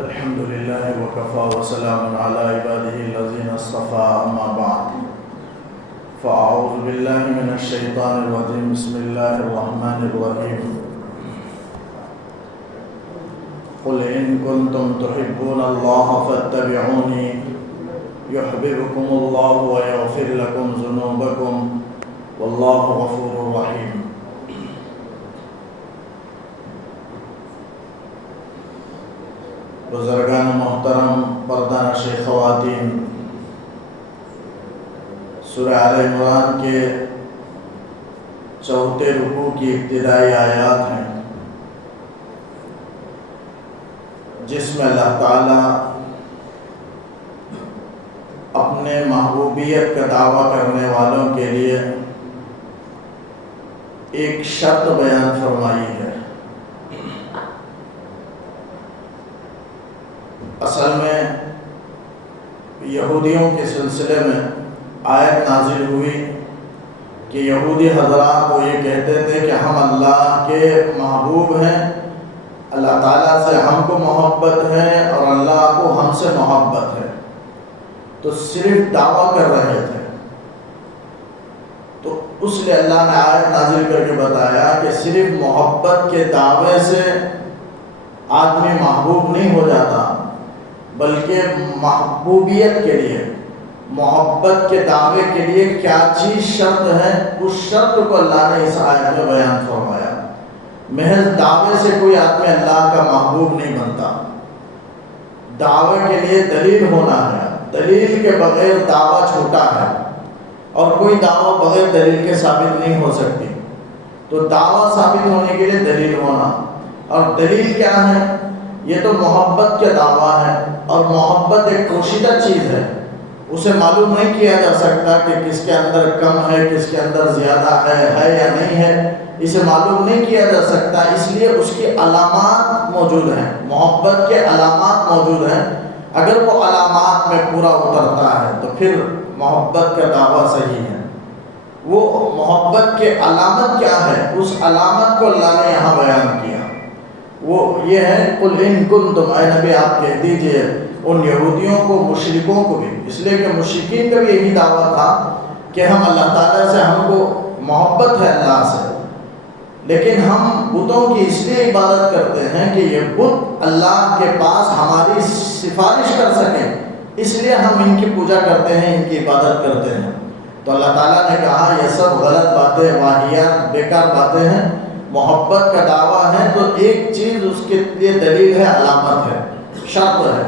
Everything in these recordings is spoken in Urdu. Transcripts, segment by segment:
الحمد لله وكفى وسلام على عباده الذين اصطفى أما بعد فأعوذ بالله من الشيطان الرجيم بسم الله الرحمن الرحيم قل إن كنتم تحبون الله فاتبعوني يحببكم الله ويغفر لكم ذنوبكم والله غفور رحيم. بزرگان محترم، پردہ نشین خواتین، سورہ آل عمران کے 4 رکوع کی ابتدائی آیات ہیں جس میں اللہ تعالیٰ اپنے محبوبیت کا دعویٰ کرنے والوں کے لیے ایک شرط بیان فرمائی ہے۔ اصل میں یہودیوں کے سلسلے میں آیت نازل ہوئی کہ یہودی حضرات کو یہ کہتے تھے کہ ہم اللہ کے محبوب ہیں، اللہ تعالیٰ سے ہم کو محبت ہے اور اللہ کو ہم سے محبت ہے، تو صرف دعویٰ کر رہے تھے۔ تو اس لیے اللہ نے آیت نازل کر کے بتایا کہ صرف محبت کے دعوے سے آدمی محبوب نہیں ہو جاتا، بلکہ محبوبیت کے لیے، محبت کے دعوے کے لیے کیا چیز شرط ہے، اس شرط کو اللہ نے اس آیت میں بیان فرمایا۔ محض دعوے سے کوئی آدمی اللہ کا محبوب نہیں بنتا، دعوے کے لیے دلیل ہونا ہے، دلیل کے بغیر دعویٰ چھوٹا ہے اور کوئی دعویٰ بغیر دلیل کے ثابت نہیں ہو سکتی۔ تو دعویٰ ثابت ہونے کے لیے دلیل ہونا، اور دلیل کیا ہے؟ یہ تو محبت کے دعویٰ ہے، اور محبت ایک پوشیدہ چیز ہے، اسے معلوم نہیں کیا جا سکتا کہ کس کے اندر کم ہے، کس کے اندر زیادہ ہے یا نہیں ہے، اسے معلوم نہیں کیا جا سکتا، اس لیے اس کی علامات موجود ہیں، محبت کے علامات موجود ہیں۔ اگر وہ علامات میں پورا اترتا ہے تو پھر محبت کا دعویٰ صحیح ہے۔ وہ محبت کے علامت کیا ہے، اس علامت کو اللہ نے یہاں بیان کیا، وہ یہ ہے قل ان کنتم، اے نبی آپ کہہ دیجئے ان یہودیوں کو، مشرکوں کو بھی، اس لیے کہ مشرکین کا بھی یہی دعویٰ تھا کہ ہم اللہ تعالیٰ سے، ہم کو محبت ہے اللہ سے، لیکن ہم بتوں کی اس لیے عبادت کرتے ہیں کہ یہ بت اللہ کے پاس ہماری سفارش کر سکیں، اس لیے ہم ان کی پوجا کرتے ہیں، ان کی عبادت کرتے ہیں۔ تو اللہ تعالیٰ نے کہا یہ سب غلط باتیں، واہیات، بیکار باتیں ہیں، محبت کا دعویٰ ہے تو ایک چیز اس کے لیے دلیل ہے، علامت ہے، شرط ہے۔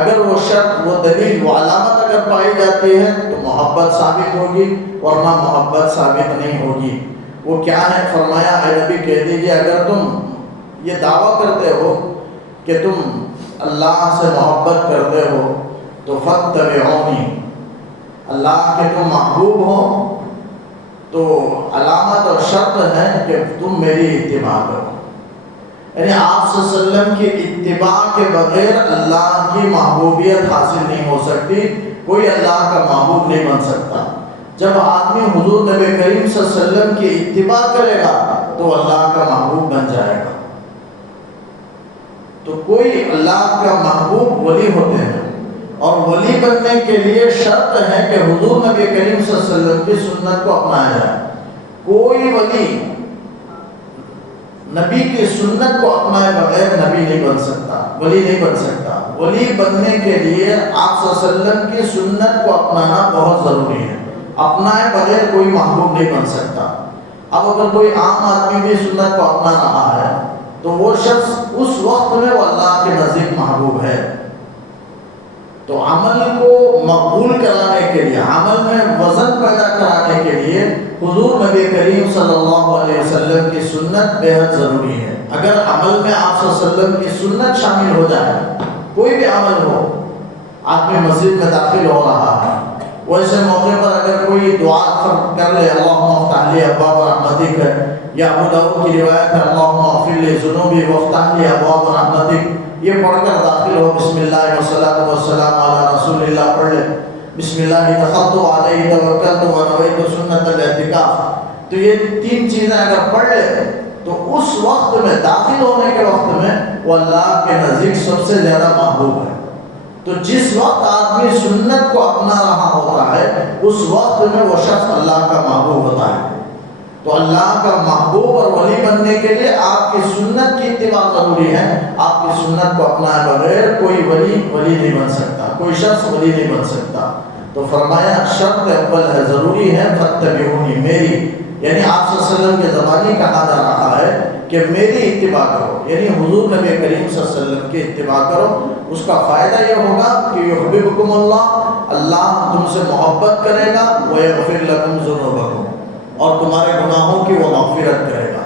اگر وہ شرط، وہ دلیل، وہ علامت اگر پائی جاتی ہے تو محبت ثابت ہوگی، ورنہ محبت ثابت نہیں ہوگی۔ وہ کیا ہے؟ فرمایا اے نبی کہہ دیجیے اگر تم یہ دعویٰ کرتے ہو کہ تم اللہ سے محبت کرتے ہو تو فاتبعونی، اللہ کے تم محبوب ہو تو علامت اور شرط ہے کہ تم میری اتباع کرو، یعنی آپ صلی اللہ علیہ وسلم کی اتباع کے بغیر اللہ کی محبوبیت حاصل نہیں ہو سکتی، کوئی اللہ کا محبوب نہیں بن سکتا۔ جب آدمی حضور نبی کریم صلی اللہ علیہ وسلم کی اتباع کرے گا تو اللہ کا محبوب بن جائے گا۔ تو کوئی اللہ کا محبوب ولی ہوتے ہیں، اور ولی بننے کے لیے شرط ہے کہ حضور نبی کریم صلی اللہ علیہ وسلم کی سنت کو اپنایا جائے۔ کوئی ولی نبی کی سنت کو اپنائے بغیر نبی نہیں بن سکتا، ولی نہیں بن سکتا۔ ولی بننے کے لیے آپ صلی اللہ علیہ وسلم کی سنت کو اپنانا بہت ضروری ہے، اپنائے بغیر کوئی محبوب نہیں بن سکتا۔ اب اگر کوئی عام آدمی بھی سنت کو اپنا رہا ہے تو وہ شخص اس وقت میں وہ اللہ کے نزدیک محبوب ہے۔ تو عمل کو مقبول کرانے کے لیے، عمل میں وزن پیدا کرانے کے لیے حضور نبی کریم صلی اللہ علیہ وسلم کی سنت بے حد ضروری ہے۔ اگر عمل میں آپ صلی اللہ علیہ وسلم کی سنت شامل ہو جائے، کوئی بھی عمل ہو، آدمی مسجد میں داخل ہو رہا ہے، ویسے موقع پر اگر کوئی دعا کر لے اللہم افتح لی ابواب رحمتک، یا ابو داؤد کی روایت ہے اللہم اغفر لی ذنوبی وافتح لی ابواب رحمتک، یہ پڑھ کر داخل ہو، بسم اللہ والصلاۃ والسلام علی رسول اللہ پڑھ لے، بسم اللہ دخلت علیہ توکلت ونویت سنت الاعتکاف، تو یہ 3 چیزیں اگر پڑھ لے تو اس وقت میں داخل ہونے کے وقت میں وہ اللہ کے نزدیک سب سے زیادہ محبوب ہے۔ تو جس وقت آدمی سنت کو اپنا رہا ہوتا ہے اس وقت میں وہ شخص اللہ کا محبوب ہوتا ہے۔ تو اللہ کا محبوب اور ولی بننے کے لیے آپ کی سنت کی اتباع ضروری ہے۔ آپ کی سنت کو اپنائے بغیر کوئی ولی نہیں بن سکتا، کوئی شخص ولی نہیں بن سکتا۔ تو فرمایا شرط اول ہے، ضروری ہے فاتبعونی، میری، یعنی آپ صلی اللہ علیہ وسلم کے زمانے کہا جا رہا ہے کہ میری اتباع کرو، یعنی حضور نبی کریم صلی اللہ علیہ وسلم کی اتباع کرو۔ اس کا فائدہ یہ ہوگا کہ یحببکم اللہ، اللہ تم سے محبت کرے گا، ویغفر لکم ذنوبکم، اور تمہارے گناہوں کی وہ مغفرت کرے گا۔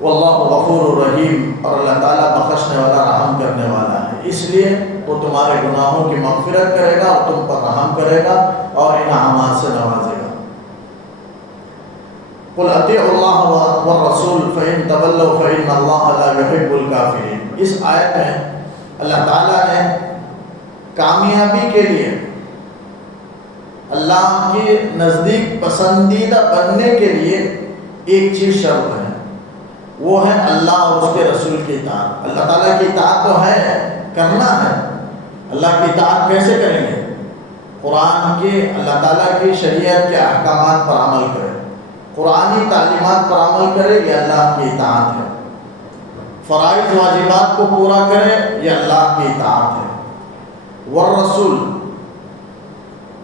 واللہ غفور الرحیم، اور اللہ تعالیٰ بخشنے والا رحم کرنے والا ہے، اس لیے وہ تمہارے گناہوں کی مغفرت کرے گا اور تم پر رحم کرے گا اور انعامات سے نوازے گا۔ قل اطیعوا اللہ والرسول فإن تولوا فإن اللہ لا يحب الکافرین۔ اس آیت میں اللہ تعالیٰ نے کامیابی کے لیے اللہ کے نزدیک پسندیدہ بننے کے لیے ایک چیز شرط ہے، وہ ہے اللہ اور اس کے رسول کی اطاعت۔ اللہ تعالیٰ کی اطاعت تو ہے، کرنا ہے۔ اللہ کی اطاعت کیسے کریں گے؟ قرآن کی، اللہ تعالیٰ کی شریعت کے احکامات پر عمل کرے، قرآنی تعلیمات پر عمل کرے، یہ اللہ کی اطاعت ہے۔ فرائض واجبات کو پورا کرے، یہ اللہ کی اطاعت ہے۔ والرسول،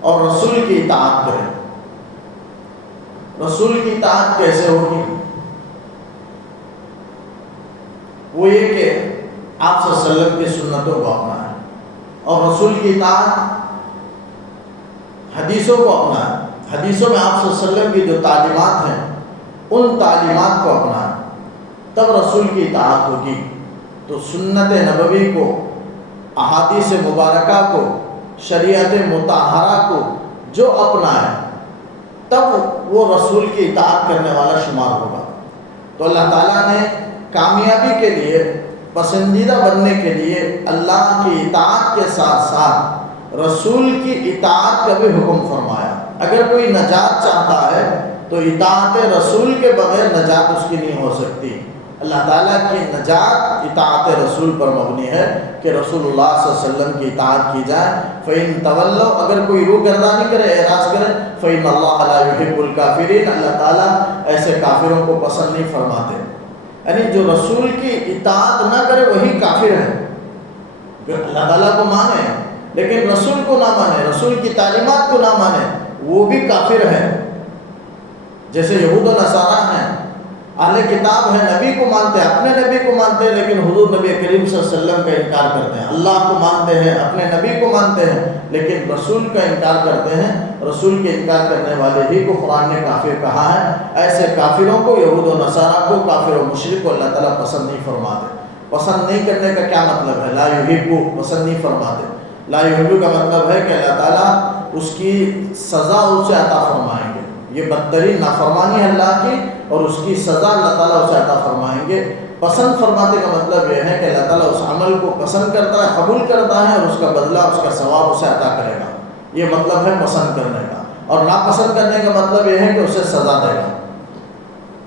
اور رسول کی اطاعت کرے۔ رسول کی اطاعت کیسے ہوگی؟ وہ یہ کہ آپ صلی اللہ علیہ وسلم کی سنتوں کو اپنائیں، اور رسول کی اطاعت حدیثوں کو اپنائیں۔ حدیثوں میں آپ صلی اللہ علیہ وسلم کی جو تعلیمات ہیں ان تعلیمات کو اپنائیں، تب رسول کی اطاعت ہوگی۔ تو سنت نبوی کو، احادیث مبارکہ کو، شریعت مطہرہ کو جو اپنائے تب وہ رسول کی اطاعت کرنے والا شمار ہوگا۔ تو اللہ تعالیٰ نے کامیابی کے لیے، پسندیدہ بننے کے لیے اللہ کی اطاعت کے ساتھ ساتھ رسول کی اطاعت کا بھی حکم فرمایا۔ اگر کوئی نجات چاہتا ہے تو اطاعت رسول کے بغیر نجات اس کی نہیں ہو سکتی۔ اللہ تعالیٰ کی نجات اطاعت رسول پر مبنی ہے کہ رسول اللہ صلی اللہ علیہ وسلم کی اطاعت کی جائے۔ فَإِن تَوَلَّوْا، اگر کوئی روگردانی کرے، اعراض کرے، فَإِنَّ اللَّهَ لَا يُحِبُّ الْكَافِرِينَ، اللہ تعالیٰ ایسے کافروں کو پسند نہیں فرماتے۔ یعنی جو رسول کی اطاعت نہ کرے وہی کافر ہے۔ جو اللہ تعالیٰ کو مانے لیکن رسول کو نہ مانے، رسول کی تعلیمات کو نہ مانے، وہ بھی کافر ہے۔ جیسے یہود و نصارہ ہیں، اہل کتاب ہیں، نبی کو مانتے ہیں، اپنے نبی کو مانتے ہیں، لیکن حضور نبی کریم صلی اللہ علیہ وسلم کا انکار کرتے ہیں۔ اللہ کو مانتے ہیں، اپنے نبی کو مانتے ہیں، لیکن رسول کا انکار کرتے ہیں۔ رسول کے انکار کرنے والے ہی کو قرآن نے کافر کہا ہے۔ ایسے کافروں کو، یہود و نصارہ کو، کافر و مشرک کو اللہ تعالیٰ پسند نہیں فرماتے۔ پسند نہیں کرنے کا کیا مطلب ہے؟ لا یحبو، پسند نہیں فرماتے۔ لا یحبو کا مطلب ہے کہ اللہ تعالیٰ اس کی سزا اسے عطا فرمائیں گے۔ یہ بدترین نافرمانی ہے اللہ کی، اور اس کی سزا اللہ تعالیٰ اسے عطا فرمائیں گے۔ پسند فرماتے کا مطلب یہ ہے کہ اللہ تعالیٰ اس عمل کو پسند کرتا ہے، قبول کرتا ہے، اور اس کا بدلہ، اس کا ثواب اسے عطا کرے گا۔ یہ مطلب ہے پسند کرنے کا۔ اور ناپسند کرنے کا مطلب یہ ہے کہ اسے سزا دے گا۔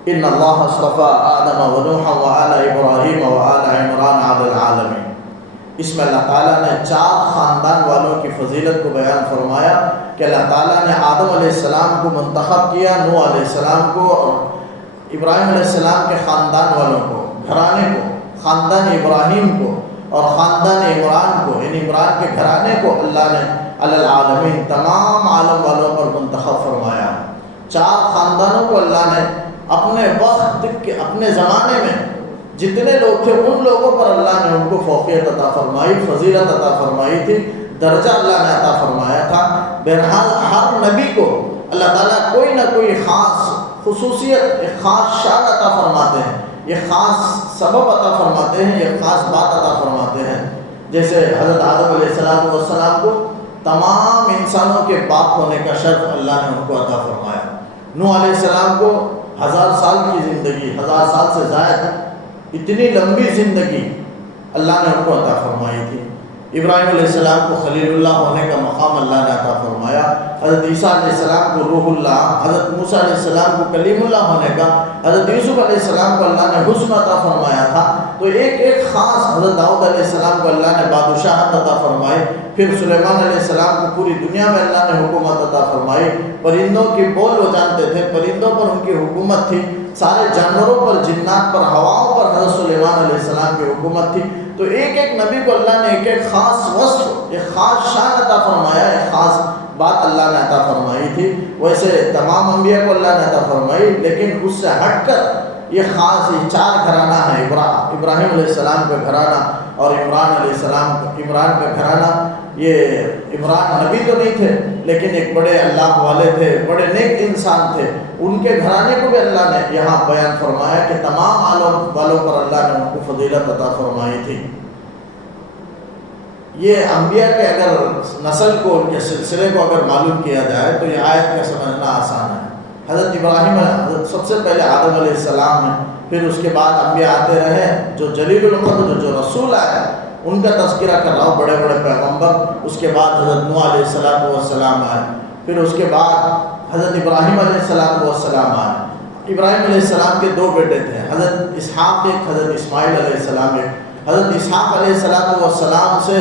ان اللہ اصطفیٰ آدم ونوحا وآل ابراہیم وآل عمران علی العالمین۔ اس میں اللہ تعالیٰ نے 4 خاندان والوں کی فضیلت کو بیان فرمایا کہ اللہ تعالیٰ نے آدم علیہ السلام کو منتخب کیا، نوح علیہ السلام کو اور ابراہیم علیہ السلام کے خاندان والوں کو، گھرانے کو، خاندان ابراہیم کو اور خاندان عمران کو، یعنی عمران کے گھرانے کو اللہ نے علی العالمین، تمام عالم والوں پر منتخب فرمایا۔ 4 خاندانوں کو اللہ نے اپنے وقت کے، اپنے زمانے میں جتنے لوگ تھے ان لوگوں پر اللہ نے ان کو فوقیت عطا فرمائی، فضیلت عطا فرمائی تھی، درجہ اللہ نے عطا فرمایا تھا۔ بہرحال ہر نبی کو اللہ تعالیٰ کوئی نہ کوئی خاص خصوصیت، ایک خاص شان عطا فرماتے ہیں، یہ خاص سبب عطا فرماتے ہیں، یہ خاص بات عطا فرماتے ہیں۔ جیسے حضرت آدم علیہ السلام کو تمام انسانوں کے باپ ہونے کا شرف اللہ نے ان کو عطا فرمایا۔ نوح علیہ السلام کو 1000 سال کی زندگی، 1000 سال سے زائد اتنی لمبی زندگی اللہ نے ان کو عطا فرمائی تھی۔ ابراہیم علیہ السلام کو خلیل اللہ ہونے کا مقام اللہ نے عطا فرمایا، حضرت عیسیٰ علیہ السلام کو روح اللہ، حضرت موسیٰ علیہ السلام کو کلیم اللہ ہونے کا، حضرت یوسف علیہ السلام کو اللہ نے حسن عطا فرمایا تھا، تو ایک ایک خاص حضرت داؤد علیہ السلام کو اللہ نے بادشاہت عطا فرمائی، پھر سلیمان علیہ السلام کو پوری دنیا میں اللہ نے حکومت عطا فرمائی، پرندوں کی بول وہ جانتے تھے، پرندوں پر ان کی حکومت تھی، سارے جانوروں پر، جنات پر، ہواؤں پر حضرت سلیمان علیہ السلام کی حکومت تھی۔ تو ایک ایک نبی کو اللہ نے ایک ایک خاص وصف، ایک خاص شان عطا فرمایا، ایک خاص بات اللہ نے عطا فرمائی تھی۔ ویسے تمام انبیاء کو اللہ نے عطا فرمائی، لیکن اس سے ہٹ کر یہ خاص یہ چار گھرانہ ہے، ابراہیم علیہ السلام کا گھرانہ اور عمران علیہ السلام عمران کا گھرانہ۔ یہ عمران نبی تو نہیں تھے، لیکن ایک بڑے اللہ والے تھے، بڑے نیک انسان تھے، ان کے گھرانے کو بھی اللہ نے یہاں بیان فرمایا کہ تمام عالم والوں پر اللہ نے ان کو فضیلت عطا فرمائی تھی۔ یہ انبیاء کے اگر نسل کو، ان کے سلسلے کو اگر معلوم کیا جائے تو یہ آیت کا سمجھنا آسان ہے۔ حضرت ابراہیم سب سے پہلے آدم علیہ السلام ہیں، پھر اس کے بعد انبیاء آتے رہے، جو جلیل القدر جو رسول آئے ان کا تذکرہ کر رہا ہوں، بڑے بڑے پیغمبر۔ اس کے بعد حضرت نوح علیہ السلام آئے، پھر اس کے بعد حضرت ابراہیم علیہ السلام آئے۔ ابراہیم علیہ السلام کے دو بیٹے تھے، حضرت اسحاق ایک، حضرت اسماعیل علیہ السلام ایک۔ حضرت اسحاق علیہ السلام سے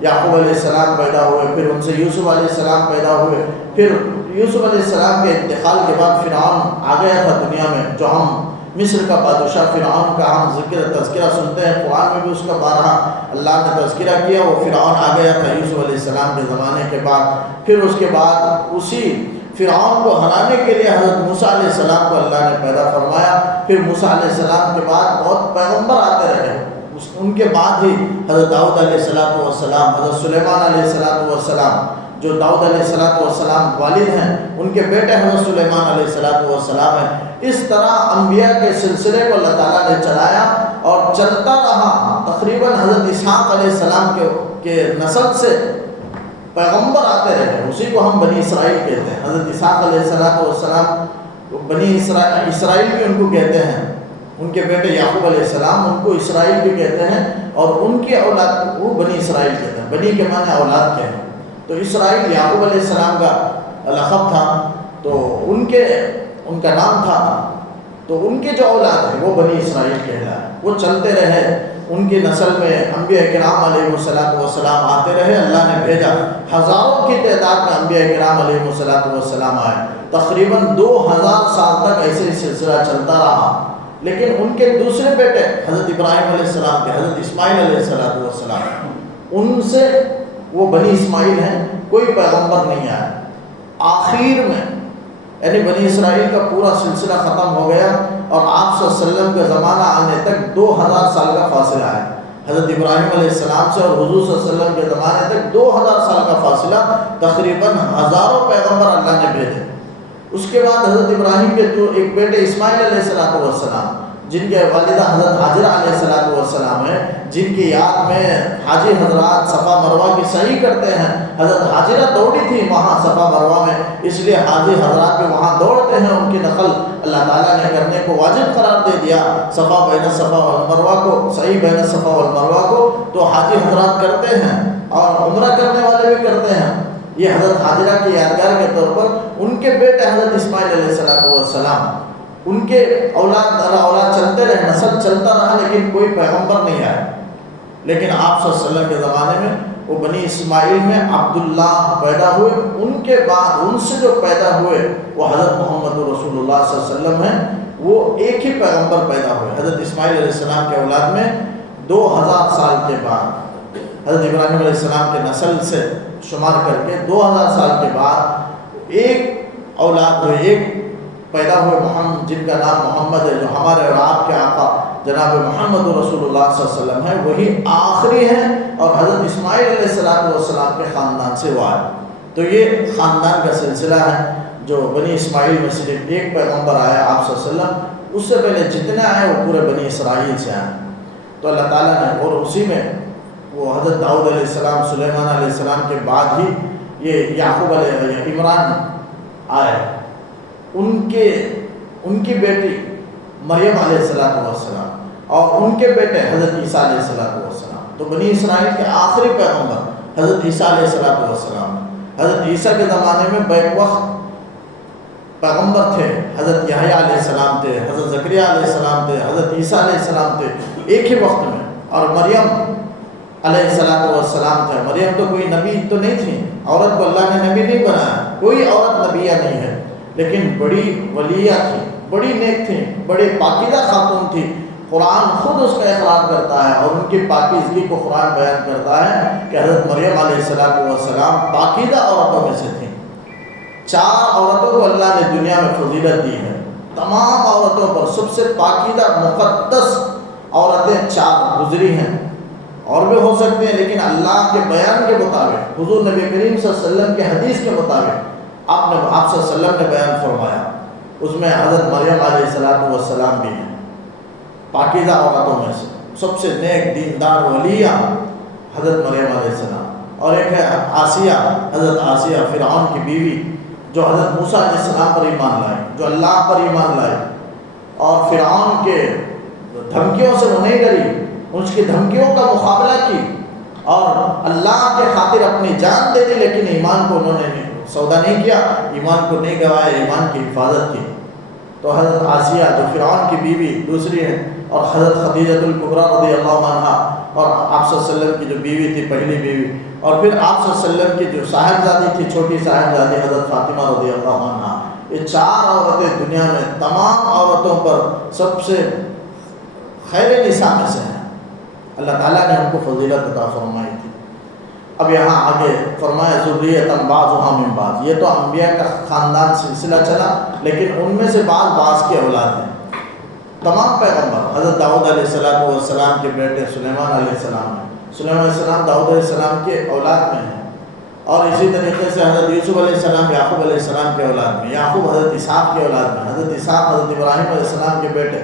یعقوب علیہ السلام پیدا ہوئے، پھر ان سے یوسف علیہ السلام پیدا ہوئے، پھر یوسف علیہ السلام کے انتقال کے بعد فرعون آ گیا تھا دنیا میں، جو ہم مصر کا بادشاہ فرعون کا ہم تذکرہ سنتے ہیں، قرآن میں بھی اس کا بارہا اللہ نے تذکرہ کیا۔ وہ فرعون آ گیا تھا یوسف علیہ السلام کے زمانے کے بعد، پھر اس کے بعد اسی فرعون کو ہرانے کے لیے حضرت موسیٰ علیہ السلام کو اللہ نے پیدا فرمایا۔ پھر موسیٰ علیہ السلام کے بعد بہت پیغمبر آتے رہے، ان کے بعد ہی حضرت داؤد علیہ السلام، حضرت سلیمان علیہ السلام، جو داؤد علیہ السلام والد ہیں، ان کے بیٹے حضرت سلیمان علیہ السلام ہیں۔ اس طرح انبیاء کے سلسلے کو اللہ تعالیٰ نے چلایا اور چلتا رہا، تقریباً حضرت اسحاق علیہ السلام کے نسل سے پیغمبر آتے رہے، اسی کو ہم بنی اسرائیل کہتے ہیں۔ حضرت اسحاق علیہ السلام بنی اسرائیل بھی ان کو کہتے ہیں، ان کے بیٹے یعقوب علیہ السلام ان کو اسرائیل بھی کہتے ہیں، اور ان کی اولاد وہ بنی اسرائیل کہتے ہیں۔ بنی کے معنی اولاد کے ہیں، تو اسرائیل یعقوب علیہ السلام کا لقب تھا، تو ان کا نام تھا، تو ان کے جو اولاد ہے وہ بنی اسرائیل کہلائے۔ وہ چلتے رہے، ان کی نسل میں انبیاء کرام علیہ السلام آتے رہے، اللہ نے بھیجا، ہزاروں کی تعداد میں انبیاء کرام علیہ السلام آئے، تقریباً 2000 سال تک ایسے ہی سلسلہ چلتا رہا۔ لیکن ان کے دوسرے بیٹے حضرت ابراہیم علیہ السلام کے، حضرت اسماعیل علیہ السلام، ان سے وہ بنی اسماعیل ہیں، کوئی پیغمبر نہیں آیا۔ آخر میں یعنی بنی اسرائیل کا پورا سلسلہ ختم ہو گیا، اور آپ صلی اللہ علیہ وسلم کا زمانہ آنے تک 2000 سال کا فاصلہ ہے، حضرت ابراہیم علیہ السلام سے اور حضور صلی اللہ علیہ وسلم کے زمانے تک 2000 سال کا فاصلہ، تقریباً ہزاروں پیغمبر اللہ نے بھیجے۔ اس کے بعد حضرت ابراہیم کے ایک بیٹے اسماعیل علیہ السلام، جن کے والدہ حضرت حاجرہ علیہ السلام ہیں، جن کی یاد میں حاجی حضرات صفا مروہ کی سعی کرتے ہیں۔ حضرت حاجرہ دوڑی تھی وہاں صفا مروہ میں، اس لیے حاجی حضرات بھی وہاں دوڑتے ہیں، ان کی نقل اللہ تعالیٰ نے کرنے کو واجب قرار دے دیا، صفا بین صفا والمروہ کو، سعی بین صفا والمروہ کو، تو حاجی حضرات کرتے ہیں اور عمرہ کرنے والے بھی کرتے ہیں۔ یہ حضرت حاجرہ کی یادگار کے طور پر ان کے بیٹے حضرت اسماعیل علیہ السلام، ان کے اولاد چلتے رہے، نسل چلتا رہا، لیکن کوئی پیغمبر نہیں آیا۔ لیکن آپ صلی اللہ علیہ وسلم کے زمانے میں وہ بنی اسماعیل میں عبداللہ پیدا ہوئے، ان کے بعد ان سے جو پیدا ہوئے وہ حضرت محمد رسول اللہ صلی اللہ علیہ وسلم ہیں، وہ ایک ہی پیغمبر پیدا ہوئے حضرت اسماعیل علیہ السلام کے اولاد میں 2000 سال کے بعد، حضرت ابراہیم علیہ السلام کے نسل سے شمار کر کے 2000 سال کے بعد ایک اولاد ہوئے، ایک پیدا ہوئے محمد، جن کا نام محمد ہے، جو ہمارے اور آپ کے آقا جناب محمد رسول اللہ صلی اللہ علیہ وسلم ہے، وہی آخری ہیں، اور حضرت اسماعیل علیہ السلام کے خاندان سے وہ آئے۔ تو یہ خاندان کا سلسلہ ہے، جو بنی اسماعیل میں صرف ایک پیغمبر آیا آپ صلی اللہ علیہ وسلم، اس سے پہلے جتنے آئے وہ پورے بنی اسرائیل سے آئے۔ تو اللہ تعالیٰ نے، اور اسی میں وہ حضرت داؤد علیہ السلام، سلیمان علیہ السلام کے بعد ہی یہ یعقوب علیہ عمران آئے، ان کی بیٹی مریم علیہ السلام اور ان کے بیٹے حضرت عیسیٰ علیہ السلام۔ السلام. تو بنی اسرائیل کے آخری پیغمبر حضرت عیسیٰ علیہ السلام. حضرت عیسیٰ کے زمانے میں بیک وقت پیغمبر تھے. حضرت یحییٰ علیہ السلام تھے، حضرت زکریا علیہ السلام تھے، حضرت عیسیٰ علیہ السلام تھے ایک ہی وقت میں. اور مریم علیہ السلام تھے. مریم تو کوئی نبی تو نہیں تھی، عورت کو اللہ نے نبی نہیں بنایا، کوئی عورت نبیہ نہیں ہے، لیکن بڑی ولیہ تھی، بڑی نیک تھی، بڑی پاکیزہ خاتون تھی. قرآن خود اس کا اقرار کرتا ہے اور ان کی پاکیزگی کو قرآن بیان کرتا ہے کہ حضرت مریم علیہ السلام پاکیزہ عورتوں میں سے تھیں. 4 عورتوں کو اللہ نے دنیا میں فضیلت دی ہے. تمام عورتوں پر سب سے پاکیزہ مقدس عورتیں 4 گزری ہیں، اور بھی ہو سکتے ہیں، لیکن اللہ کے بیان کے مطابق، حضور نبی کریم صلی اللہ علیہ وسلم کے حدیث کے مطابق آپ صلی اللہ علیہ وسلم نے بیان فرمایا، اس میں حضرت مریم علیہ السلام بھی ہیں پاکیزہ عورتوں میں سے. سب سے نیک دیندار ولیہ حضرت مریم علیہ السلام. اور ایک ہے آسیہ، حضرت آسیہ فرعون کی بیوی، جو حضرت موسیٰ علیہ السلام پر ایمان لائے، جو اللہ پر ایمان لائے اور فرعون کے دھمکیوں سے وہ نہیں ڈری، اس کی دھمکیوں کا مقابلہ کی اور اللہ کے خاطر اپنی جان دے دی، لیکن ایمان کو انہوں نے سودا نہیں کیا، ایمان کو نہیں گوایا، ایمان کی حفاظت کی. تو حضرت آسیہ جو فرعون کی بیوی دوسری ہے، اور حضرت خدیجہ الکبریٰ رضی اللہ عنہا، اور آپ صلی اللہ علیہ وسلم کی جو بیوی تھی پہلی بیوی، اور پھر آپ صلی اللہ علیہ وسلم کی جو صاحبزادی تھی، چھوٹی صاحبزادی حضرت فاطمہ رضی اللہ عنہا. یہ 4 عورتیں دنیا میں تمام عورتوں پر سب سے خیر نساء میں سے ہیں. اللہ تعالیٰ نے ان کو فضیلت عطا فرمائی تھی. اب یہاں آگے فرمایا ذریۃ بعضھا من بعض. یہ تو انبیاء کا خاندان سلسلہ چلا، لیکن ان میں سے بعض کے اولاد ہیں. تمام پیغمبر حضرت داؤد علیہ السلام کے بیٹے سلیمان علیہ السلام ہیں. سلیمان علیہ السلام داؤد علیہ السلام کے اولاد میں ہیں. اور اسی طریقے سے حضرت یوسف علیہ السلام یعقوب علیہ السلام کے اولاد میں، یعقوب حضرت اسحاق کے اولاد میں، حضرت اسحاق حضرت ابراہیم علیہ السلام کے بیٹے.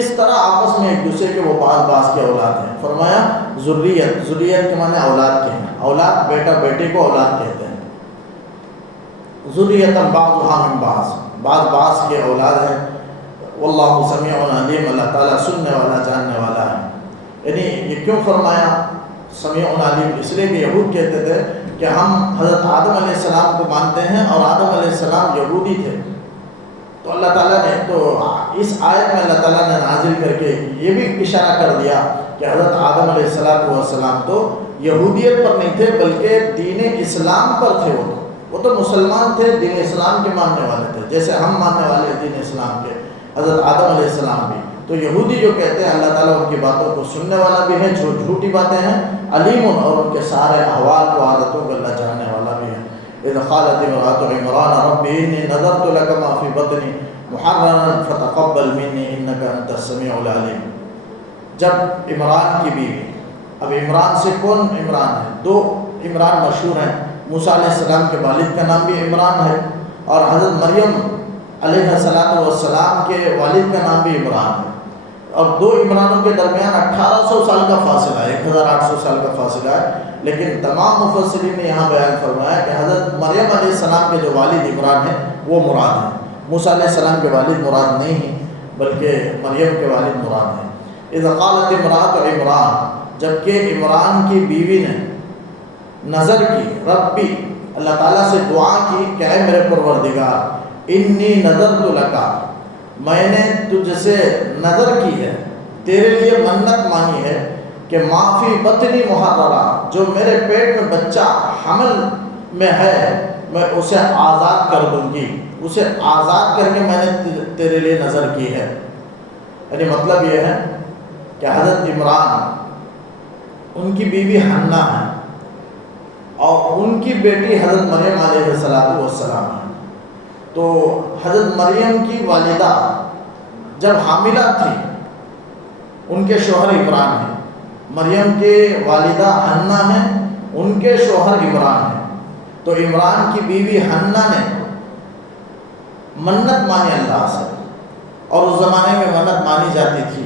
اس طرح آپس میں ایک دوسرے کے وہ بعض کے اولاد ہیں. فرمایا ذریت کے معنی اولاد کے ہیں. اولاد بیٹا بیٹے کو اولاد کہتے ہیں. ذریۃ بعضھا من بعض کے اولاد ہیں. واللہ سمیع علیم. اللہ تعالیٰ سننے والا جاننے والا ہے. یعنی یہ کیوں فرمایا سمیع علیم؟ اس لیے کہ یہود کہتے تھے کہ ہم حضرت آدم علیہ السلام کو مانتے ہیں اور آدم علیہ السلام یہودی تھے. تو اللہ تعالیٰ نے تو اس آیت میں اللہ تعالیٰ نے نازل کر کے یہ بھی اشارہ کر دیا کہ حضرت آدم علیہ السلام تو یہودیت پر نہیں تھے، بلکہ دین اسلام پر تھے. وہ تو مسلمان تھے، دین اسلام کے ماننے والے تھے، جیسے ہم ماننے والے دین اسلام کے. حضرت آدم علیہ السلام بھی تو یہودی جو کہتے ہیں اللہ تعالیٰ ان کی باتوں کو سننے والا بھی ہے، جو جھوٹی باتیں ہیں، علیم، اور ان کے سارے احوال کو عادتوں کو اللہ جاننے والا بھی ہے. اذ قالت امرأة عمران رب انی نذرت لك ما في بطنی محررا فتقبل منی انك انت السمیع العلیم. جب عمران کی بیوی، اب عمران سے کون عمران ہے؟ 2 عمران مشہور ہیں. موسیٰ علیہ السلام کے والد کا نام بھی عمران ہے، اور حضرت مریم علیہ السلام کے والد کا نام بھی عمران ہے. اور 2 عمرانوں کے درمیان 1800 سال کا فاصلہ ہے، 1800 سال کا فاصلہ ہے. لیکن تمام مفسرین نے یہاں بیان فرمایا کہ حضرت مریم علیہ السلام کے جو والد عمران ہیں وہ مراد ہیں. موسیٰ علیہ السلام کے والد مراد نہیں ہیں، بلکہ مریم کے والد مراد ہیں. اذ قالت امرأة عمران، جبکہ عمران کی بیوی نے نظر کی، ربی اللہ تعالیٰ سے دعا کی کہ اے میرے پروردگار، انی نذرت لک، میں نے تجھ سے نظر کی ہے، تیرے لیے منت مانی ہے کہ ما فی بطنی محررہ، جو میرے پیٹ میں بچہ حمل میں ہے میں اسے آزاد کر دوں گی، اسے آزاد کر کے میں نے تیرے لیے نظر کی ہے. یعنی مطلب یہ ہے کہ حضرت عمران ان کی بیوی حنہ ہے اور ان کی بیٹی حضرت مریم علیہ السلام ہے. تو حضرت مریم کی والدہ جب حاملہ تھی، ان کے شوہر عمران ہیں. مریم کے والدہ حنہ ہیں، ان کے شوہر عمران ہیں. تو عمران کی بیوی حنہ نے منت مانی اللہ سے، اور اس زمانے میں منت مانی جاتی تھی.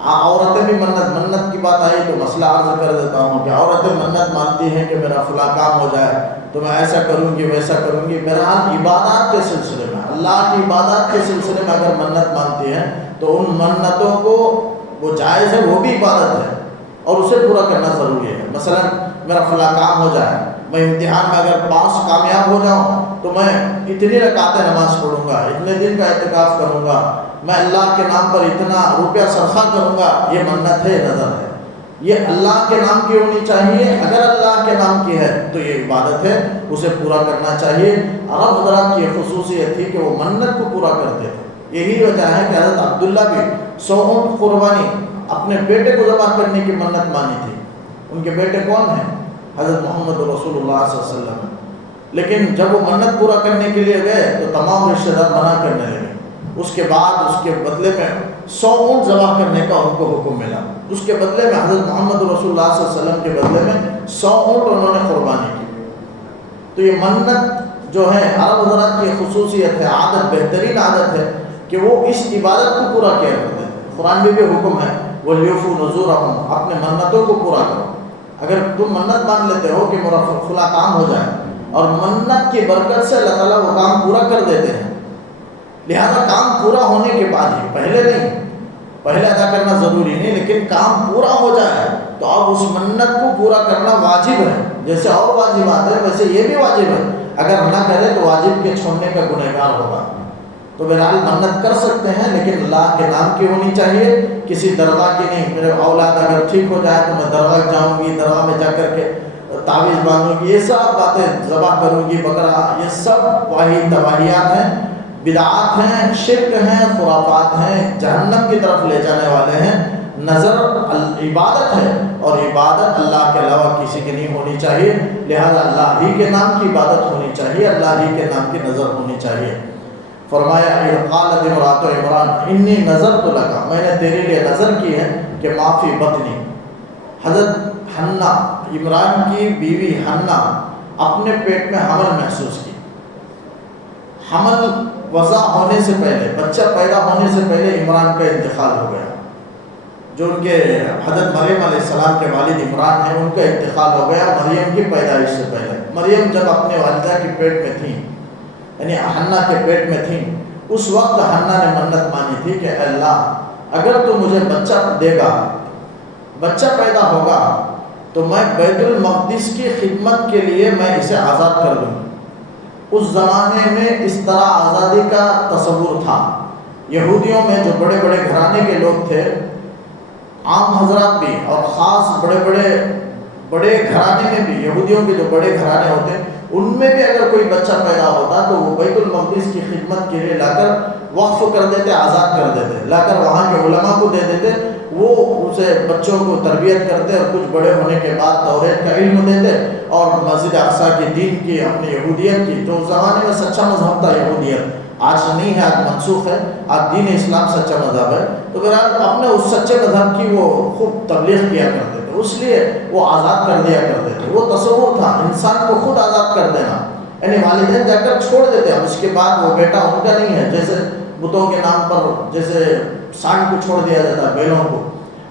عورتیں بھی منت کی بات آئی تو مسئلہ عرض کر دیتا ہوں کہ عورتیں منت مانتی ہیں کہ میرا فلاں کام ہو جائے تو میں ایسا کروں گی ویسا کروں گی. بہرحال عبادات کے سلسلے میں، اللہ کی عبادات کے سلسلے میں اگر منت مانتی ہیں تو ان منتوں کو وہ جائز ہے، وہ بھی عبادت ہے، اور اسے پورا کرنا ضروری ہے. مثلا میرا فلاں کام ہو جائے، میں امتحان میں اگر پاس کامیاب ہو جاؤں تو میں اتنی رکعتیں نماز پڑھوں گا، اتنے دن کا اعتکاف کروں گا، میں اللہ کے نام پر اتنا روپیہ صدقہ کروں گا. یہ منت ہے، یہ نظر ہے. یہ اللہ کے نام کی ہونی چاہیے. اگر اللہ کے نام کی ہے تو یہ عبادت ہے، اسے پورا کرنا چاہیے. عرب حضرات کی خصوصیت تھی کہ وہ منت کو پورا کرتے تھے. یہی وجہ ہے کہ حضرت عبداللہ بھی 100 اونٹ قربانی اپنے بیٹے کو ذبح کرنے کی منت مانی تھی. ان کے بیٹے کون ہیں؟ حضرت محمد رسول اللہ صلی اللہ علیہ وسلم. لیکن جب وہ منت پورا کرنے کے لیے گئے تو تمام رشتہ دار منع کرنے لگے. اس کے بعد اس کے بدلے میں 100 اونٹ ذبح کرنے کا ان کو حکم ملا. اس کے بدلے میں حضرت محمد رسول اللہ صلی اللہ علیہ وسلم کے بدلے میں 100 اونٹ انہوں نے قربانی کی. تو یہ منت جو ہے عرب حضرات کی خصوصیت ہے، عادت، بہترین عادت ہے کہ وہ اس عبادت کو پورا کیا کرتے ہیں. قرآن میں بھی حکم ہے وَلْيُوفُوا نُذُورَهُمْ، اپنے منتوں کو پورا کرو. اگر تم منت مان لیتے ہو کہ میرا فلاں کام ہو جائے اور منت کی برکت سے اللہ تعالیٰ وہ کام پورا کر دیتے ہیں. لہذا کام پورا ہونے کے بعد ہی، پہلے نہیں، پہلے ادا کرنا ضروری نہیں، لیکن کام پورا ہو جائے تو اب اس منت کو پورا کرنا واجب ہے. جیسے اور واجبات ہے ویسے یہ بھی واجب ہے. اگر نہ کرے تو واجب کے چھوڑنے کا گنہگار ہوگا. تو بہرحال منت کر سکتے ہیں لیکن اللہ کے نام کی ہونی چاہیے، کسی درگاہ کی نہیں. میرے اولاد اگر ٹھیک ہو جائے تو میں درگاہ جاؤں گی، درگاہ میں جا کر کے تعویذ باندھوں گی، یہ سب باتیں ذبح کروں گی بکرا، یہ سب واہی تباہیات ہیں، بدعات ہیں، شرک ہیں، خرافات ہیں، جہنم کی طرف لے جانے والے ہیں. نظر عبادت ہے اور عبادت اللہ کے علاوہ کسی کی نہیں ہونی چاہیے. لہذا اللہ ہی کے نام کی عبادت ہونی چاہیے، اللہ ہی کے نام کی نظر ہونی چاہیے. فرمایا قالت امرأۃ عمران انی نظرت لک، میں نے تیرے لیے نظر کی ہے کہ معافی بطنی. حضرت حنہ، عمران کی بیوی حنہ اپنے پیٹ میں حمل محسوس کی. حمل وضع ہونے سے پہلے، بچہ پیدا ہونے سے پہلے عمران کا انتقال ہو گیا. جو ان کے حضرت مریم علیہ السلام کے والد عمران ہیں ان کا انتقال ہو گیا مریم کی پیدائش سے پہلے. مریم جب اپنے والدہ کے پیٹ میں تھیں، یعنی حنہ کے پیٹ میں تھیں، اس وقت حنہ نے منت مانی تھی کہ اے اللہ اگر تو مجھے بچہ دے گا، بچہ پیدا ہوگا تو میں بیت المقدس کی خدمت کے لیے میں اسے آزاد کر دوں. اس زمانے میں اس طرح آزادی کا تصور تھا. یہودیوں میں جو بڑے بڑے گھرانے کے لوگ تھے، عام حضرات بھی اور خاص بڑے گھرانے میں بھی، یہودیوں کے جو بڑے گھرانے ہوتے ہیں ان میں بھی اگر کوئی بچہ پیدا ہوتا تو وہ بیت المقدس کی خدمت کے لیے لا کر وقف کر دیتے، آزاد کر دیتے، لا کر وہاں کے علماء کو دے دیتے. وہ اسے بچوں کو تربیت کرتے اور کچھ بڑے ہونے کے بعد توریت کا علم دیتے اور مسجد اقصیٰ کی دین کی، اپنی یہودیت کی. تو اس زمانے میں سچا مذہب تھا یہودیت، آج نہیں ہے، آج منسوخ ہے. آج دین اسلام سچا مذہب ہے. تو بہرحال اپنے اس سچے مذہب کی وہ خوب تبلیغ کیا کرتے تھے، اس لیے وہ آزاد کر دیا کرتے تھے. وہ تصور تھا انسان کو خود آزاد کر دینا، یعنی والدین جا کر چھوڑ دیتے ہیں، اب اس کے بعد وہ بیٹا ان کا نہیں ہے. جیسے بتوں کے نام پر جیسے سانڈ کو چھوڑ دیا جاتا ہے، بیلوں کو،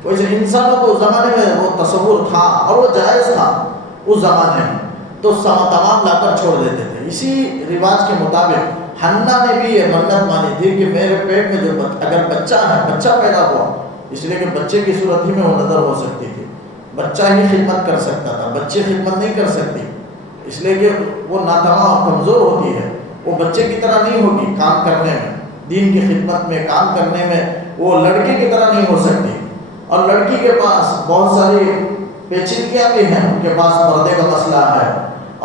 ویسے انسانوں کو اس زمانے میں وہ تصور تھا اور وہ جائز تھا اس زمانے میں. تو تمام لا کر چھوڑ دیتے تھے. اسی رواج کے مطابق حنہ نے بھی یہ منت مانی تھی کہ میرے پیٹ میں جو اگر بچہ ہے، بچہ پیدا ہوا، اس لیے کہ بچے کی صورت ہی میں وہ نظر ہو سکتی تھی، بچہ ہی خدمت کر سکتا تھا، بچے خدمت نہیں کر سکتی، اس لیے کہ وہ ناتواں اور کمزور ہوتی ہے. وہ بچے کی طرح نہیں ہوگی کام کرنے میں، دین کی خدمت میں کام کرنے میں وہ لڑکی کی طرح نہیں ہو سکتی. اور لڑکی کے پاس بہت ساری پیچیدگیاں بھی ہیں، ان کے پاس پردے کا مسئلہ ہے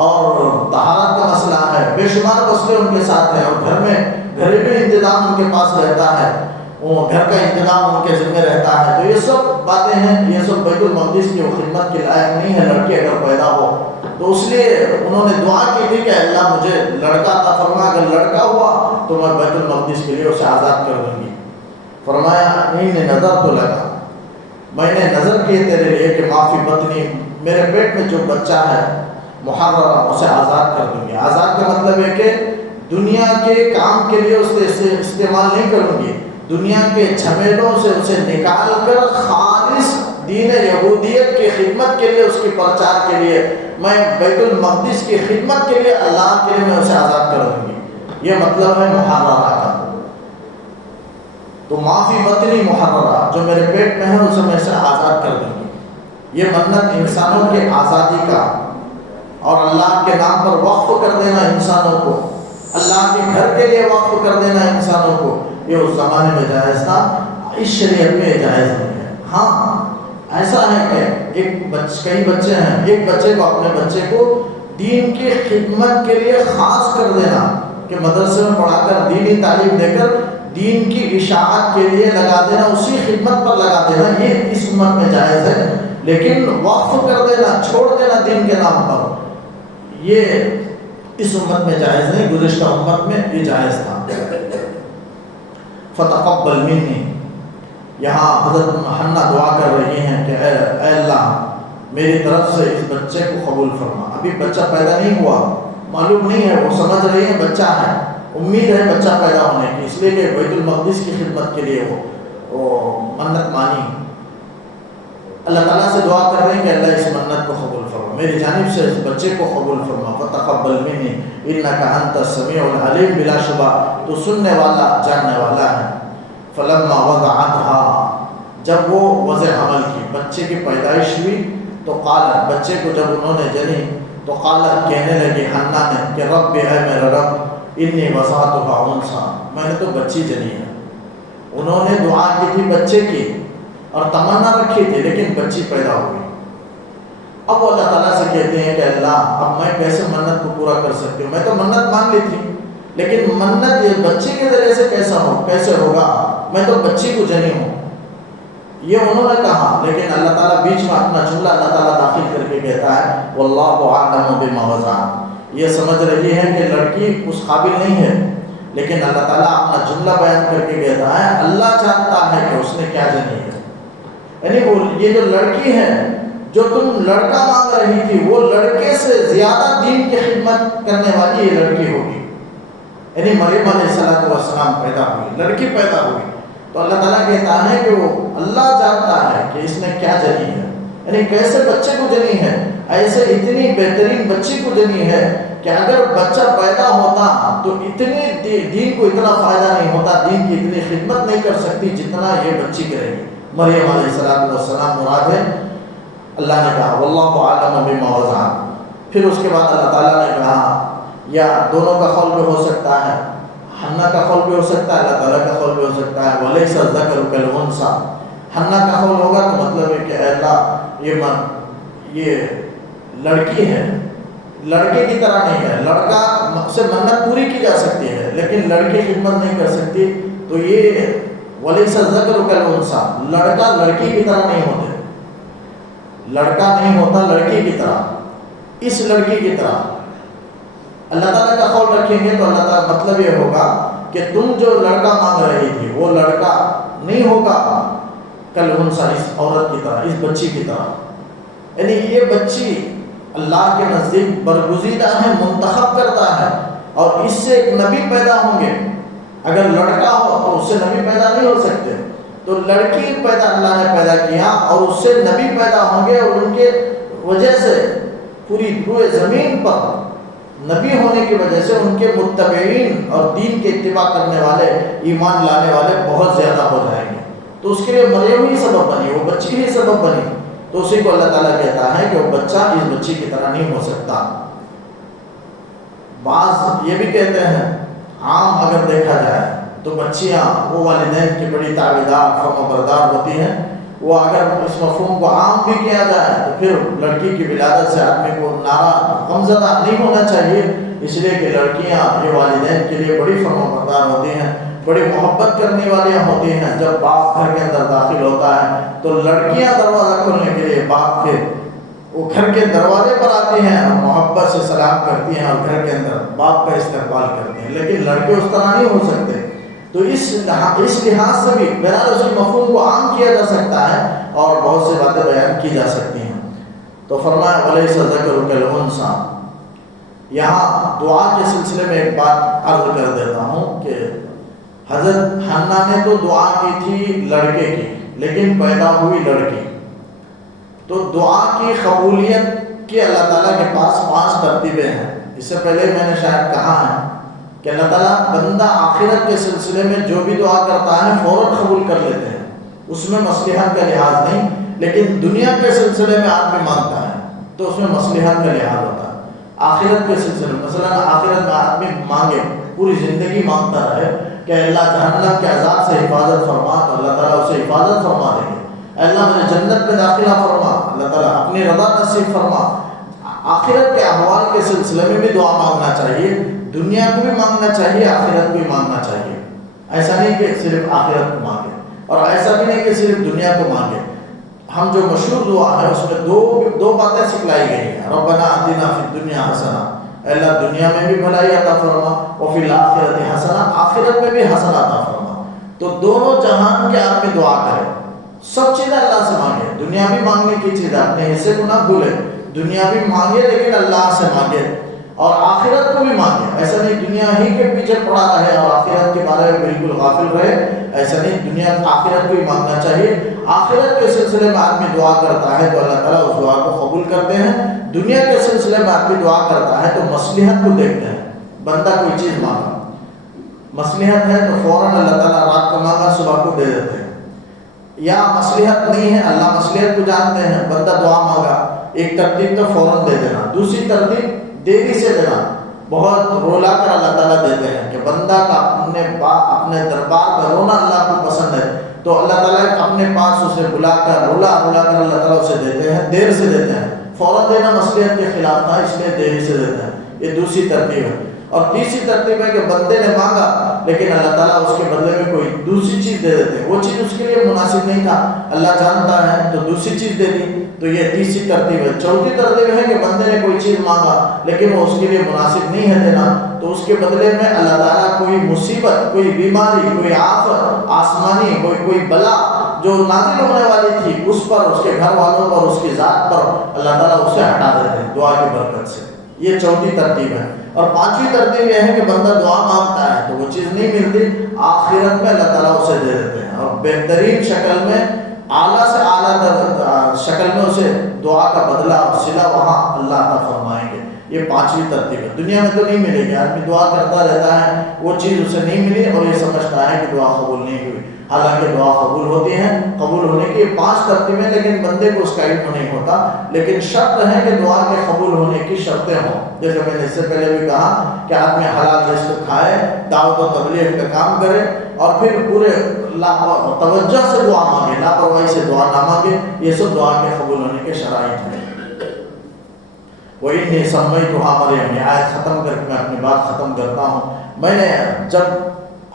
اور طہارت کا مسئلہ ہے، بے شمار مسئلے ان کے ساتھ ہیں. اور گھر میں گھریلو انتظام ان کے پاس رہتا ہے، وہ گھر کا انتظام ان کے ذمہ رہتا ہے. تو یہ سب باتیں ہیں، یہ سب بیت المقدس کی وہ خدمت کے لائق نہیں ہے لڑکی اگر پیدا ہو. تو اس لیے انہوں نے دعا کی تھی کہ اللہ مجھے لڑکا عطا فرما، اگر لڑکا ہوا تو میں بیت المقدس کے لیے اسے آزاد کر دوں گی. فرمایا نہیں نے نظر تو لگا، میں نے نظر کی تیرے لیے کہ معافی بطنی، میرے پیٹ میں جو بچہ ہے محررہ، اسے آزاد کر دوں گی. آزاد کا مطلب ہے کہ دنیا کے کام کے لیے اسے استعمال نہیں کروں گی، دنیا کے جھمیلوں سے اسے نکال کر خالص دین یہودیت کی خدمت کے لیے، اس کی پرچار کے لیے، میں بیت المقدس کی خدمت کے لیے، اللہ کے لیے میں اسے آزاد کر دوں گی. یہ مطلب ہے محررہ کا. تو معافی بطنی محررہ، جو میرے پیٹ میں ہے اسے میں اسے آزاد کر دوں گی. یہ منت انسانوں کے آزادی کا اور اللہ کے نام پر وقف کر دینا انسانوں کو، اللہ کے گھر کے لیے وقف کر دینا انسانوں کو، یہ اس زمانے میں جائز تھا، اس شریعت میں جائز نہیں ہے۔ ہاں ایسا ہے کہ کئی بچے ہیں، ایک بچے کو اپنے بچے کو دین کی خدمت کے لیے خاص کر دینا کہ مدرسے میں پڑھا کر دینی تعلیم دے کر دین کی اشاعت کے لیے لگا دینا، اسی خدمت پر لگا دینا، یہ اس امت میں جائز ہے۔ لیکن وقف کر دینا، چھوڑ دینا دین کے نام پر، یہ اس امت میں جائز نہیں، گزشتہ امت میں یہ جائز تھا۔ فتقبل منی، یہاں حضرت حنا دعا کر رہی ہیں کہ اے اللہ میری طرف سے اس بچے کو قبول فرما۔ ابھی بچہ پیدا نہیں ہوا، معلوم نہیں ہے، وہ سمجھ رہی ہے بچہ ہے، امید ہے بچہ پیدا ہونے کی، اس لیے کہ بیت المقدس کی خدمت کے لیے وہ منت مانی۔ اللہ تعالیٰ سے دعا کر رہے ہیں کہ اللہ اس منت کو قبول فرما، میری جانب سے اس بچے کو قبول فرما۔ فتقبل منی انک انت السمیع العلیم، بلا شبہ تو سننے والا جاننے والا ہے۔ فلما وضعتها، جب وہ وضع عمل کی، بچے کی پیدائش ہوئی تو قالت، بچے کو جب انہوں نے جنی تو قالت، کہنے لگی حنا نے کہ رب اے میرا رب، انی وضعتها انثی، میں نے تو بچی جنی ہے۔ انہوں نے دعا کی تھی بچے کی اور تمنا رکھی تھی، لیکن بچی پیدا ہوئی۔ اب وہ اللہ تعالیٰ سے کہتے ہیں کہ اللہ اب میں کیسے منت کو پورا کر سکتی ہوں، میں تو منت مان لی تھی، لیکن منت یہ بچی کے ذریعے سے کیسے ہوگا، میں تو بچی کو جنی ہوں، یہ انہوں نے کہا۔ لیکن اللہ تعالیٰ بیچ میں اپنا جملہ اللہ تعالیٰ داخل کر کے کہتا ہے واللہ اعلم بما وضعت، یہ سمجھ رہی ہے کہ لڑکی اس قابل نہیں ہے، لیکن اللہ تعالیٰ اپنا جملہ بیان کر کے کہتا ہے اللہ جانتا ہے کہ اس نے کیا جنی ہے۔ یعنی وہ یہ جو لڑکی ہے جو تم لڑکا مانگ رہی تھی، وہ لڑکے سے زیادہ دین کی خدمت کرنے والی یہ لڑکی ہوگی۔ یعنی مریم علیہ السلام پیدا ہوئی، لڑکی پیدا ہوئی، تو اللہ تعالیٰ کہتا ہے کہ وہ اللہ جانتا ہے کہ اس نے کیا جنی ہے، یعنی کیسے بچے کو جنی ہے، ایسے اتنی بہترین بچی کو جنی ہے کہ اگر بچہ پیدا ہوتا تو اتنی دین کو اتنا فائدہ نہیں ہوتا، دین کی اتنی خدمت نہیں کر سکتی جتنا یہ بچی کرے گی۔ مریم علیہ السلام مراد ہے۔ اللہ نے کہا واللہ اعلم بما وضعت، پھر اس کے بعد اللہ تعالیٰ نے کہا، یا دونوں کا قول بھی ہو سکتا ہے، حنا کا قول بھی ہو سکتا ہے، اللہ تعالیٰ کا قول بھی ہو سکتا ہے، ولیس الذکر کالانثیٰ، حنا کا قول ہوگا تو مطلب ہے کہ اے اللہ یہ لڑکی ہے، لڑکے کی طرح نہیں ہے، لڑکا سے منت پوری کی جا سکتی ہے لیکن لڑکی خدمت نہیں کر سکتی، تو یہ ولیس الذکر کالانثیٰ، لڑکا لڑکی کی طرح نہیں ہوتے، لڑکا نہیں ہوتا لڑکی کی طرح، اس لڑکی کی طرح اللہ تعالیٰ کا قول رکھیں گے تو اللہ تعالیٰ مطلب یہ ہوگا کہ تم جو لڑکا مانگ رہی تھی وہ لڑکا نہیں ہوگا کالانثیٰ، اس عورت کی طرح، اس بچی کی طرح، یعنی یہ بچی اللہ کے نزدیک برگزیدہ ہے، منتخب کرتا ہے، اور اس سے ایک نبی پیدا ہوں گے۔ اگر لڑکا ہو تو اس سے نبی پیدا نہیں ہو سکتے، تو لڑکی پیدا اللہ نے پیدا کیا اور اس سے نبی پیدا ہوں گے، اور ان کے وجہ سے پوری روئے زمین پر نبی ہونے کی وجہ سے ان کے متبعین اور دین کے اتباع کرنے والے، ایمان لانے والے بہت زیادہ ہو جائیں گے۔ تو اس کے لیے مریم ہی سبب بنی، وہ بچی ہی سبب بنی، تو اسی کو اللہ تعالیٰ کہتا ہے کہ وہ بچہ اس بچی کی طرح نہیں ہو سکتا۔ بعض یہ بھی کہتے ہیں عام اگر دیکھا جائے تو بچیاں وہ والدین کی بڑی تابعدار فرمانبردار ہوتی ہیں، وہ اگر اس مفہوم کو عام بھی کیا جائے تو پھر لڑکی کی ولادت سے آدمی کو غمزدہ نہیں ہونا چاہیے، اس لیے کہ لڑکیاں یہ والدین کے لیے بڑی فرمانبردار ہوتی ہیں، بڑی محبت کرنے والیاں ہوتی ہیں۔ جب باپ گھر کے اندر داخل ہوتا ہے تو لڑکیاں دروازہ کھولنے کے لیے باپ کے وہ گھر کے دروازے پر آتی ہیں اور محبت سے سلام کرتی ہیں اور گھر کے اندر باپ کا استقبال کرتی ہیں، لیکن لڑکے اس طرح نہیں ہو سکتے۔ تو اس لحاظ سے بھی بہرحال اس مفہوم کو عام کیا جا سکتا ہے اور بہت سی باتیں بیان کی جا سکتی ہیں۔ تو فرمایا ولیس الذکر کالانثیٰ۔ یہاں دعا کے سلسلے میں ایک بات عرض کر دیتا ہوں کہ حضرت حنا نے تو دعا کی تھی لڑکے کی، لیکن پیدا ہوئی لڑکی، تو دعا کی قبولیت کی اللہ تعالیٰ کے پاس 5 ترتیبیں ہیں۔ اس سے پہلے میں نے شاید کہا ہے کہ اللہ تعالیٰ بندہ آخرت کے سلسلے میں جو بھی دعا کرتا ہے فوراً قبول کر لیتے ہیں، اس میں مصلحت کا لحاظ نہیں، لیکن دنیا کے سلسلے میں آدمی مانگتا ہے تو اس میں مصلحت کا لحاظ ہوتا ہے. آخرت کے سلسلے میں مثلا آخرت میں آدمی مانگے پوری زندگی مانگتا رہے کہ اللہ جہنم کے عذاب سے حفاظت فرما تو اللہ تعالیٰ اسے حفاظت فرما دیں گے. اللہ مجھے جنت میں داخلہ فرما, اللہ تعالیٰ اپنی رضا نصیب فرما. آخرت کے احوال کے سلسلے میں بھی دعا مانگنا چاہیے, دنیا کو بھی مانگنا چاہیے, آخرت کو بھی مانگنا چاہیے. ایسا نہیں کہ صرف آخرت کو مانگے اور ایسا بھی نہیں کہ صرف دنیا کو مانگے. ہم جو مشہور دعا ہے اس میں دو باتیں سکھلائی گئی ہیں. ربنا آتنا فی الدنیا حسنہ, اللہ دنیا میں بھی بھلائی عطا فرما, اور فی الآخرۃ حسنہ, آخرت میں بھی حسنہ عطا فرما. تو دونوں جہان کے آدمی دعا کرے, سب چیزیں اللہ سے مانگے. دنیا بھی مانگنے کی چیز ہے, اپنے حصے کو نہ بھولے. دنیا بھی مانگے لیکن اللہ سے مانگے, اور آخرت کو بھی مانگے. ایسا نہیں دنیا ہی کے پیچھے پڑا رہے اور آخرت کے بارے میں بالکل غافل رہے. ایسا نہیں, دنیا آخرت کو بھی مانگنا چاہیے. آخرت کے سلسلے میں آدمی دعا کرتا ہے تو اللہ تعالیٰ اس دعا کو قبول کرتے ہیں. دنیا کے سلسلے میں آدمی دعا کرتا ہے تو مصلحت کو دیکھتے ہیں. بندہ کوئی چیز مانگا, مصلحت ہے تو فوراً اللہ تعالیٰ رات کو مانگا صبح کو دے دیتے ہیں. یا مصلحت نہیں ہے, اللہ مصلحت کو جانتے ہیں, بندہ دعا مانگا, ایک ترتیب تو فوراً دے دینا, دوسری ترتیب دیری سے دینا. بہت رولا کر اللہ تعالیٰ دیتے ہیں کہ بندہ کا اپنے دربار میں رونا اللہ کو پسند ہے, تو اللہ تعالیٰ اپنے پاس اسے بلا کر رولا کر اللہ تعالیٰ اسے دیتے ہیں, دیر سے دیتے ہیں. فوراً دینا مصلحت کے خلاف تھا, اس لیے دیری سے دیتے ہیں. یہ دوسری ترتیب ہے. اور تیسری ترتیب ہے کہ بندے نے مانگا لیکن اللہ تعالیٰ اس کے بدلے میں کوئی دوسری چیز دے دیتے ہیں. وہ چیز اس کے لیے مناسب نہیں تھا, اللہ جانتا ہے تو دوسری چیز دے دی. تو یہ تیسری ترتیب ہے. چوتھی ترتیب ہے کہ بندے نے کوئی چیز مانگا لیکن وہ اس کے لیے مناسب نہیں ہے دینا, تو اس کے بدلے میں اللہ تعالیٰ کوئی مصیبت, کوئی بیماری, کوئی آفت آسمانی, کوئی بلا جو نازل ہونے والی تھی اس پر, اس کے گھر والوں پر, اس کی ذات پر اللہ تعالیٰ اسے ہٹا دیتے ہیں دعا کی برکت سے. یہ چوتھی ترتیب ہے. اور پانچویں ترتیب یہ ہے کہ بندہ دعا مانگتا ہے تو وہ چیز نہیں ملتی, آخرت میں اللہ تعالیٰ اسے دے دیتے ہیں اور بہترین شکل میں, اعلیٰ سے اعلیٰ شکل میں اسے دعا کا بدلہ اور صلہ وہاں اللہ عطا فرمائیں گے. یہ پانچویں ترتیب ہے. دنیا میں تو نہیں ملے گی, آدمی دعا کرتا رہتا ہے, وہ چیز اسے نہیں ملی اور یہ سمجھتا ہے کہ دعا قبول نہیں ہوئی. حالانکہ دعا قبول ہوتی ہے, قبول ہونے کی 5 ترتیبیں, لیکن بندے کو اس کا علم نہیں ہوتا. لیکن شرط ہے کہ دعا کے قبول ہونے کی شرطیں ہوں. جیسے میں نے اس سے پہلے بھی کہا کہ آدمی حلال رزق کھائے, دعوت و تبلیغ کا کام کرے, اور پھر پورے توجہ سے دعا مانگے, لاپرواہی سے دعا نہ مانگے. یہ سب دعا کے قبول ہونے کے شرائط ہیں. وَإِنِّي سَمَّيْتُهَا مَرْيَمَ. یہ آیت ختم کر کے میں اپنی بات ختم کرتا ہوں. میں نے جب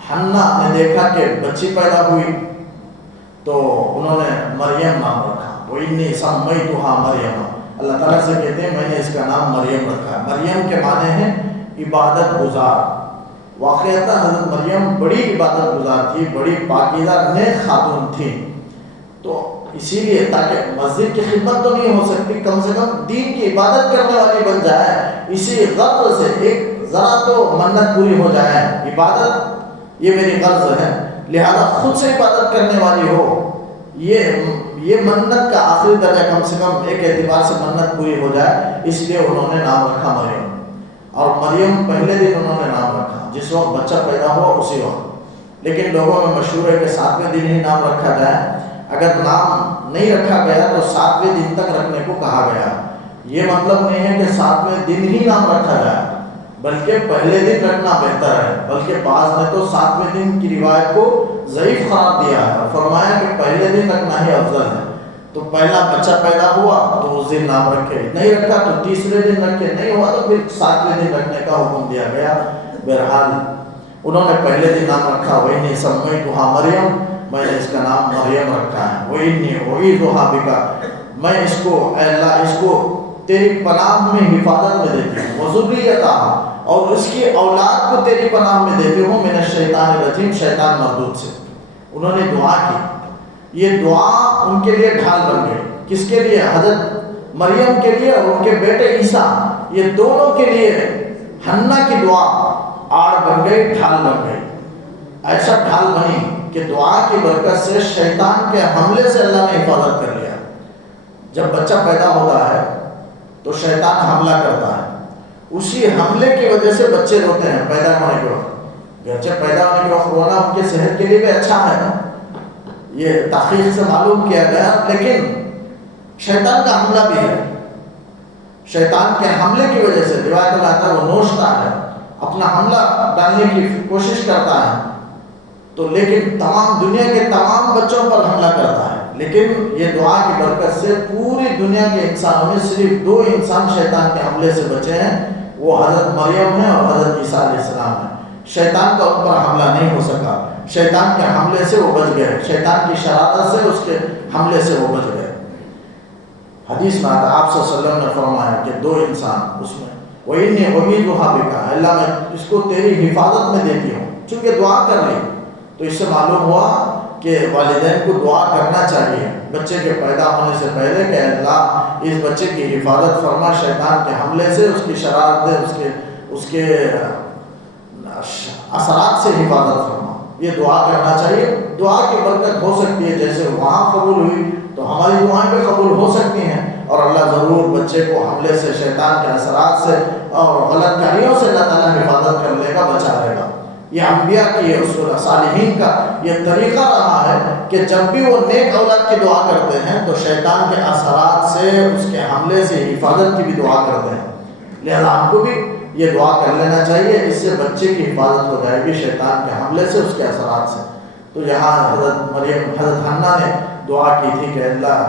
حنا نے دیکھا کہ بچی پیدا ہوئی تو انہوں نے مریم نام رکھا. وَإِنِّي سَمَّيْتُهَا مَرْيَمَ. اللہ تعالیٰ سے کہتے ہیں میں نے اس کا نام مریم رکھا. مریم کے معنی ہیں عبادت گزار. واقعتا حضرت مریم بڑی عبادت گزار تھی, بڑی پاکیزہ نیک خاتون تھی. تو اسی لیے تاکہ مسجد کی خدمت تو نہیں ہو سکتی, کم سے کم دین کی عبادت کرنے والی بن جائے, اسی غرض سے ایک ذرا تو منت پوری ہو جائے. عبادت یہ میری غرض ہے, لہذا خود سے عبادت کرنے والی ہو. یہ منت کا آخری درجہ, کم سے کم ایک اعتبار سے منت پوری ہو جائے, اس لیے انہوں نے نام رکھا مریم. اور مریم پہلے دن انہوں نے نام رکھا, جس وقت بچہ پیدا ہوا اسی وقت. لیکن لوگوں میں مشہور ہے کہ 7ویں دن ہی نام رکھا جائے. اگر نام نہیں رکھا گیا تو 7ویں دن تک رکھنے کو کہا گیا. یہ مطلب نہیں ہے کہ 7ویں دن ہی نام رکھا جائے, بلکہ پہلے دن رکھنا بہتر ہے. بلکہ بعض نے تو 7ویں دن کی روایت کو ضعیف قرار دیا ہے اور فرمایا کہ پہلے دن رکھنا ہی افضل ہے. تو پہلا بچہ پیدا ہوا تو اس دن نام رکھے, نہیں رکھا تو تیسرے دن رکھے, نہیں ہوا تو پھر 7ویں دن رکھنے کا حکم دیا گیا. بہرحال انہوں نے پہلے دن نام رکھا. وَإِنِّي سَمَّيْتُهَا مَرْيَمَ. میں نے اس کا نام مریم رکھا ہے. وَإِنِّي أُعِيذُهَا بِكَ. میں اس کو, اے اللہ, اس کو تیری پناہ میں حفاظت میں دیتی ہوں. وَذُرِّيَّتَهَا. اور اس کی اولاد کو تیری پناہ میں دیتے ہوں. من الشیطان الرجیم, شیطان مردود سے. انہوں نے دعا کی. یہ دعا ان کے لیے ڈھال بن گئی. کس کے لیے؟ حضرت مریم کے لیے اور ان کے بیٹے عیسیٰ, یہ دونوں کے لیے حنا کی دعا آڑ بن گئی, ڈھال بن گئی. ایسا ڈھال بنی کہ دعا کی برکت سے شیطان کے حملے سے اللہ نے حفاظت کر لیا. جب بچہ پیدا ہوتا ہے تو شیطان حملہ کرتا ہے, اسی حملے کی وجہ سے بچے روتے ہیں پیدا ہونے کے وقت. بچے پیدا ہونے کے وقت رونا ان کے صحت کے لیے بھی اچھا ہے, یہ تحقیق سے معلوم کیا گیا. لیکن شیطان کا حملہ بھی ہے. شیطان کے حملے کی وجہ سے روایت میں آتا ہے وہ نوچتا ہے، اپنا حملہ ڈالنے کی کوشش کرتا ہے، تو لیکن تمام دنیا کے تمام بچوں پر حملہ کرتا ہے. لیکن یہ دعا کی برکت سے پوری دنیا کے انسانوں میں صرف 2 انسان شیطان کے حملے سے بچے ہیں، وہ حضرت مریم ہیں اور حضرت عیسیٰ علیہ السلام ہیں. شیطان کا ان پر حملہ نہیں ہو سکا، شیطان کے حملے سے وہ بچ گئے، شیطان کی شرارت سے اس کے حملے سے وہ بچ گئے. حدیث میں آتا ہے آپ صلی اللہ علیہ وسلم نے فرمایا کہ 2 انسان اس میں وَإِنِّي أُعِيذُهَا بِكَ، اللہ میں اس کو تیری حفاظت میں دیتی ہوں. چونکہ دعا کر لی تو اس سے معلوم ہوا کہ والدین کو دعا کرنا چاہیے بچے کے پیدا ہونے سے پہلے کہ اللہ اس بچے کی حفاظت فرما شیطان کے حملے سے، اس کی شرارت سے، اس کے اثرات سے حفاظت فرما. یہ دعا کرنا چاہیے. دعا کی برکت ہو سکتی ہے، جیسے وہاں قبول ہوئی تو ہماری دعائیں بھی قبول ہو سکتی ہیں، اور اللہ ضرور بچے کو حملے سے، شیطان کے اثرات سے اور غلط کاریوں سے اللہ تعالیٰ حفاظت کر لے گا، بچا لے گا. یہ انبیاء کی اصول صالحین کا یہ طریقہ رہا ہے کہ جب بھی وہ نیک اولاد کی دعا کرتے ہیں تو شیطان کے اثرات سے، اس کے حملے سے حفاظت کی بھی دعا کرتے ہیں. لہذا ہم کو بھی یہ دعا کر لینا چاہیے، اس سے بچے کی حفاظت ہو جائے گی شیطان کے حملے سے، اس کے اثرات سے. تو یہاں حضرت حنا نے دعا کی تھی کہ اللہ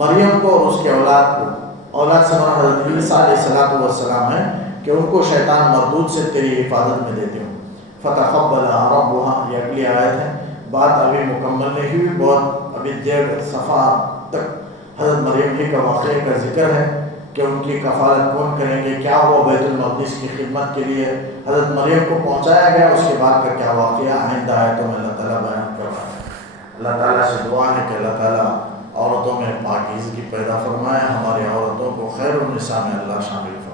مریم کو اور اس کے اولاد کو، اولاد سے مراد حضرت عیسیٰ علیہ السلام ہے، کہ ان کو شیطان مردود سے تیری حفاظت میں دیتی ہوں. فتقبلها ربها، یہ اگلی آیت ہے. بات ابھی مکمل نہیں ہوئی، بہت ابھی دیر صفحہ تک حضرت مریم ہی کا واقعے کا ذکر ہے کہ ان کی کفالت کون کریں گے، کیا ہوا بیت المقدس کی خدمت کے لیے حضرت مریم کو پہنچایا گیا، اس کے بعد کا کیا واقعہ آئندہ آیتوں میں اللہ تعالیٰ بیان کر رہا ہے. اللہ تعالیٰ سے دعا ہے کہ اللہ تعالیٰ عورتوں میں پاکیزگی پیدا فرمائے، ہماری عورتوں کو خیر النساء میں اللہ شامل فرمائے.